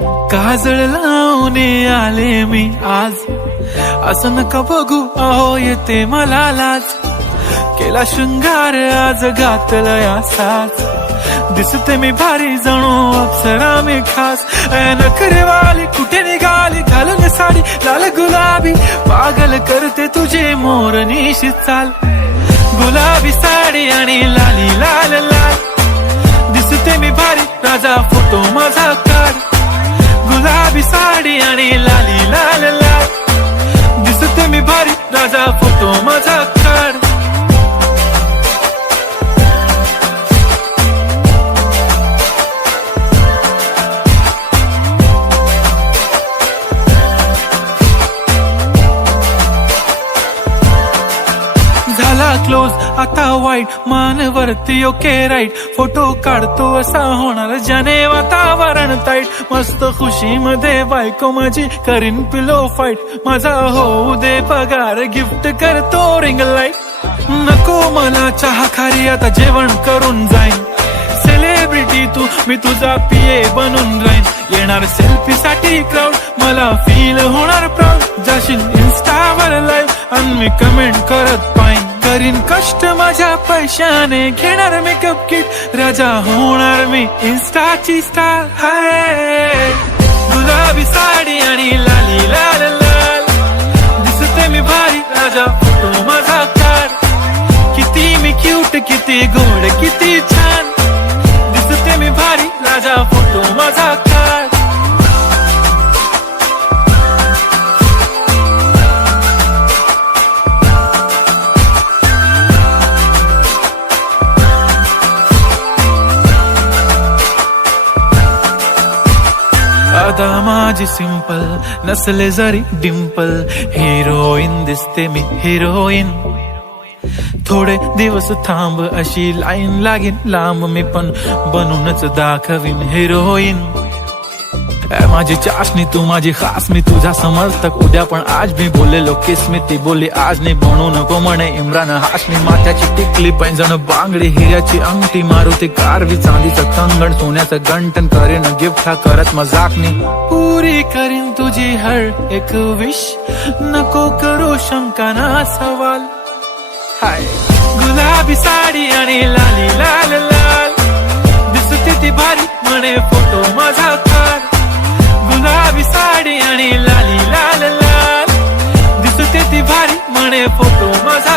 काजळ लावून आले मी आज, असं नका बघू अहो येते मला लाज. केला शृंगार आज घातला साज, दिसते मी भारी जणू अप्सरा मी खास. नखरेवाली कुठे निघाली घालून साडी लाल गुलाबी, पागल करते तुझे मोरनीशी चाल. गुलाबी साडी आणि लाली लाल लाल, दिसते मी भारी राजा फोटो माझा काढ. गुलाबी साडी आणि लाली लाल लाल, दिसते मी भारी राजा फोटो माझा काढ. झाला क्लोज आता वाईट, मानवरती ओके राईट. फोटो काढतो असा होणार ज्याने वातावरण ताईट. मस्त खुशी मध्ये बायको माझी करीन पिलो फाईट. माझा होऊ दे पगार गिफ्ट करतो रिंग लाईट. नको मला चहा खारी आता जेवण करून जाईन. सेलिब्रिटी तू मी तुझा पिये बनून राहीन. येणार सेल्फी साठी क्राऊड मला फील होणार प्राऊड. जाशील इन्स्टावर लाईव्ह आणि मी कमेंट करत पाईन. करीन कष्ट माझ्या पैशाने घेणार मेकअप किट. राजा होणार मी इन्स्टाची स्टार. हाय गुलाबी साडी आणि लाली लाल लाल, दिसते मी भारी राजा फोटो माझा काढ. किती मी क्यूट किती गोड किती छान, दिसते मी भारी राजा फोटो माझा काढ. आता माझी सिंपल नसले जरी डिंपल, हिरोईन दिसते मी हिरोईन. थोडे दिवस थांब अशी लाईन लागेल लांब, मी पण बनूनच दाखवीन हिरोईन. माझी चाशनी तू माझी खास, मी तुझा समर्थक उद्या पण आज. मी बोललेलो किस मी ती बोलली आज नाही. बनू नको म्हणे इम्रान हाशमी. माथ्याची टिकली पैंजण बांगडी हिऱ्याची अंगठी, मारुती कारवी चांदीचं कंगण सोन्याचं गंटन. करेन गिफ्ट हा करत मजाकनी. पुरी करीन तुझी हर एक विश, नको करू शंका ना सवाल. हाय गुलाबी साडी आणि लाली लाल लाल, दिसते ती भारी म्हणे फोटो माझा काढ. गुलाबी साडी आणि लाली लाल लाल, दिसते ती भारी म्हणे फोटो माझा